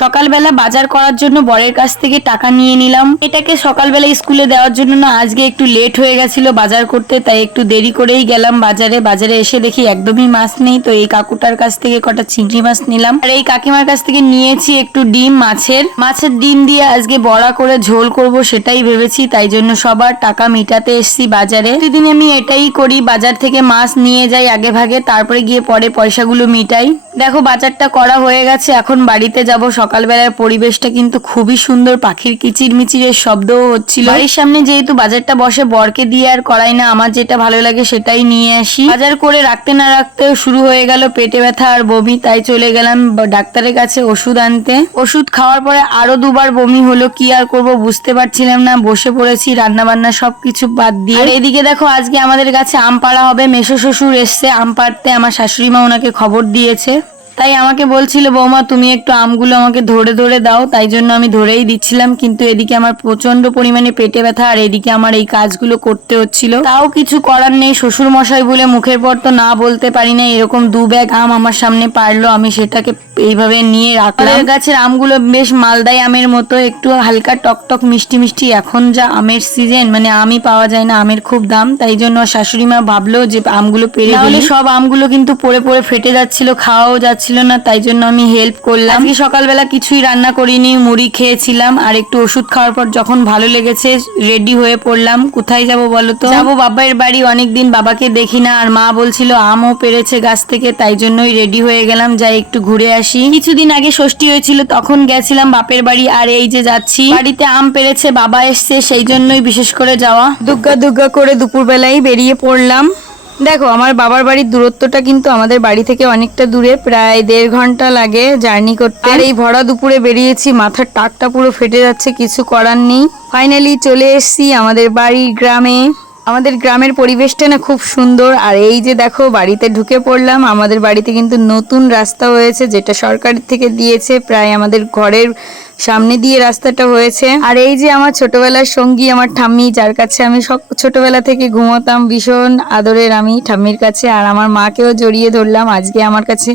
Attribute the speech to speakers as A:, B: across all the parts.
A: সকালবেলা বাজার করার জন্য বরের কাছ থেকে টাকা নিয়ে নিলাম। এটাকে সকালবেলা স্কুলে দেওয়ার জন্য না, আজকে একটু লেট হয়ে গেছিল বাজার করতে, তাই একটু দেরি করেই গেলাম বাজারে। বাজারে এসে দেখি একদমই মাছ নেই, তো এই কাকুটার কাছ থেকে কটা চিংড়ি মাছ নিলাম। আর এই কাকিমার কাছ থেকে নিয়েছি একটু ডিম মাছের। মাছের ডিম দিয়ে আজকে বড়া করে ঝোল করব সেটাই ভেবেছি, তাই জন্য সবার টাকা মিটাতে এসছি বাজারে। প্রতিদিন আমি এটাই করি, বাজার থেকে মাছ নিয়ে যাই আগে ভাগে, তারপরে গিয়ে পরে পয়সাগুলো মিটাই। দেখো, বাজারটা করা হয়ে গেছে, এখন বাড়িতে যাব। সকালবেলার পরিবেশটা কিন্তু খুবই সুন্দর, পাখির কিচির মিচিরের শব্দও হচ্ছিল। বাড়ির সামনে যেহেতু বাজারটা বসে, বরকে দিয়ে আর করাই না, আমার যেটা ভালো লাগে সেটাই নিয়ে আসি। বাজার করে রাখতে না রাখতেও শুরু হয়ে গেল পেটে ব্যথা আর বমি, তাই চলে গেলাম ডাক্তারের কাছে ওষুধ আনতে। ওষুধ খাওয়ার পরে আরও দুবার বমি হলো, কি আর করব বুঝতে পারছিলাম না, বসে পড়েছি রান্না বান্না সবকিছু বাদ দিয়ে। আর এদিকে দেখো, আজকে আমাদের কাছে আম পাড়া হবে মেশো শ্বশুর এসছে, আম পাড়তে আমার শাশুড়ি মা ওনাকে খবর দিয়েছে। তাই আমাকে বলছিল, বৌমা, তুমি একটু আমগুলো আমাকে ধরে ধরে দাও। তাই জন্য আমি ধরেই দিচ্ছিলাম, কিন্তু এদিকে আমার প্রচণ্ড পরিমাণে পেটে ব্যথা আর এদিকে আমার এই কাজগুলো করতে হচ্ছিল। তাও কিছু করার নেই শ্বশুর মশাই বলে মুখের পর তো না বলতে পারি না এরকম দু ব্যাগ আম আমার সামনে পারল আমি সেটাকে এইভাবে নিয়ে রাখলাম। গাছের আমগুলো বেশ মালদাই আমের মতো একটু হালকা টকটক মিষ্টি মিষ্টি। এখন যা আমের সিজন মানে আমই পাওয়া যায় না আমের খুব দাম। তাই জন্য শাশুড়ি মা ভাবলো যে আমগুলো পেরে নাহলে সব আমগুলো কিন্তু পড়ে পড়ে ফেটে যাচ্ছিল খাওয়াও যাচ্ছিল না তাই জন্য আমি হেল্প করলাম। আজকে সকালবেলা কিছুই রান্না করিনি মুড়ি খেয়েছিলাম আর একটু ওষুধ খাওয়ার পর যখন ভালো লেগেছে রেডি হয়ে পড়লাম। কোথায় যাব বলো তো? যাব বাবার বাড়ি অনেকদিন বাবাকে দেখি না আর মা বলছিল আমও পেরেছে গাছ থেকে তাই জন্যই রেডি হয়ে গেলাম। যাই একটু ঘুরে আসি। কিছুদিন আগে ষষ্ঠী হয়েছিল, তখন গেছিলাম বাপের বাড়ি, আর এই যে যাচ্ছি, বাড়িতে আম পেরেছে, বাবা এসছে, সেই জন্যই বিশেষ করে যাওয়া। দুগ্গা দুগ্গা করে দুপুরবেলায় বেরিয়ে পড়লাম। দেখো, আমার বাবার বাড়ির দূরত্বটা কিন্তু আমাদের বাড়ি থেকে অনেকটা দূরে, প্রায় দেড় ঘণ্টা লাগে জার্নি করতে। আর এই ভরা দুপুরে বেরিয়েছি, মাথার টাকটা পুরো ফেটে যাচ্ছে, কিছু করার নেই। ফাইনালি চলে এসেছি আমাদের বাড়ির গ্রামে। আমাদের গ্রামের পরিবেশটা না খুব সুন্দর, আর এই যে দেখো বাড়িতে ঢুকে পড়লাম, আমাদের বাড়িতে কিন্তু নতুন রাস্তা হয়েছে, যেটা সরকার থেকে দিয়েছে, প্রায় আমাদের ঘরের সামনে দিয়ে রাস্তাটা হয়েছে। আর এই যে আমার ছোটবেলার সঙ্গী, আমার ঠাম্মি, যার কাছে আমি সব ছোটবেলা থেকে ঘুমোতাম, ভীষণ আদরের আমি ঠাম্মির কাছে। আর আমার মাকেও জড়িয়ে ধরলাম। আজকে আমার কাছে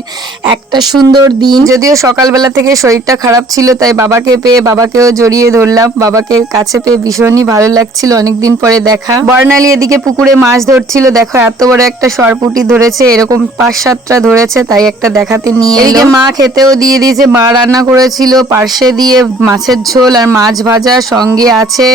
A: একটা সুন্দর দিন। যদিও সকালবেলা থেকে শরীরটা খারাপ ছিল, তাই বাবাকে পেয়ে বাবাকেও জড়িয়ে ধরলাম। বাবাকে কাছে পেয়ে ভীষণই ভালো লাগছিল অনেকদিন পরে দেখা। বর্ণালী এদিকে পুকুরে মাছ ধরছিল। দেখো, এত বড় একটা সরপুটি ধরেছে। এরকম পাঁচ সাতটা ধরেছে, তাই একটা দেখাতে নিয়ে মা খেতেও দিয়ে দিয়েছে। মা রান্না করেছিল, পার্শ্বে দিয়ে মাছের ঝোল আর মাছ ভাজা সঙ্গে আছে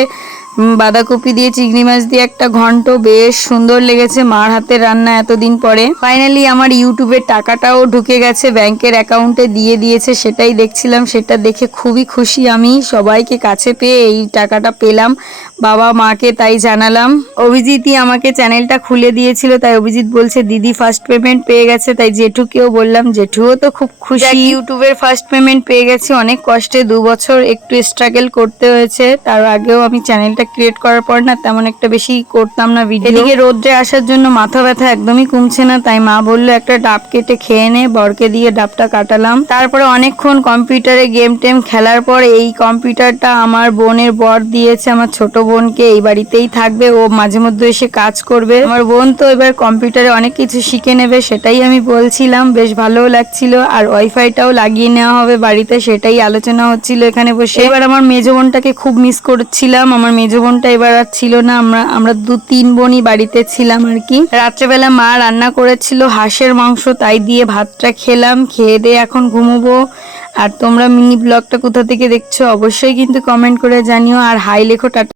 A: বাঁধাকপি দিয়ে, চিংড়ি মাছ দিয়ে একটা ঘন্ট। বেশ সুন্দর লেগেছে মার হাতের রান্না এতদিন পরে। ফাইনালি আমার ইউটিউবের টাকাটাও ঢুকে গেছে, ব্যাংকের অ্যাকাউন্টে দিয়ে দিয়েছে, সেটাই দেখছিলাম, সেটা দেখে খুবই খুশি আমি। সবাইকে কাছে পেয়ে এই টাকাটা পেলাম। বাবা মাকে তাই জানালাম। অভিজিৎই আমাকে চ্যানেলটা খুলে দিয়েছিল তাই অভিজিৎ বলছে দিদি ফার্স্ট পেমেন্ট পেয়ে গেছে। তাই জেঠুকেও বললাম জেঠুও তো খুব খুশি। ইউটিউবের ফার্স্ট পেমেন্ট পেয়ে গেছি অনেক কষ্টে দু বছর একটু স্ট্রাগল করতে হয়েছে। তার আগেও আমি চ্যানেলটা ক্রিয়েট করার পর না তেমন একটা বেশি করতাম না ভিডিও এদিকে রোদ্রে আসার জন্য মাথা ব্যথা একদমই কমছে না তাই মা বলল একটা ডাব কেটে খেয়ে নে বরকে দিয়ে ডাবটা কাটালাম। তারপরে অনেকক্ষণ কম্পিউটারে গেম টেম খেলার পর এই কম্পিউটারটা আমার বোনের বর দিয়েছে আমার ছোট বোনকে এই বাড়িতেই থাকবে, ও মাঝে মধ্যে এসে কাজ করবে। আমার বোন তো এবার কম্পিউটারে অনেক কিছু শিখে নেবে, সেটাই আমি বলছিলাম, বেশ ভালোও লাগছিল। আর ওয়াইফাইটাও লাগিয়ে নেওয়া হবে বাড়িতে, সেটাই আলোচনা হচ্ছিল এখানে বসে। এবার আমার মেজো বোনটাকে খুব মিস করছিলাম, আমার মেজো বোনটা এবার আর ছিল না, আমরা আমরা দু, তিন বোনই বাড়িতে ছিলাম আর কি। রাত্রেবেলা মা রান্না করেছিল হাঁসের মাংস, তাই দিয়ে ভাতটা খেলাম, খেয়ে দিয়ে এখন ঘুমোবো। আর তোমরা মিনি ব্লগটা কোথা থেকে দেখছ, অবশ্যই কিন্তু কমেন্ট করে জানিও। আর হাই লেখো, টাটা।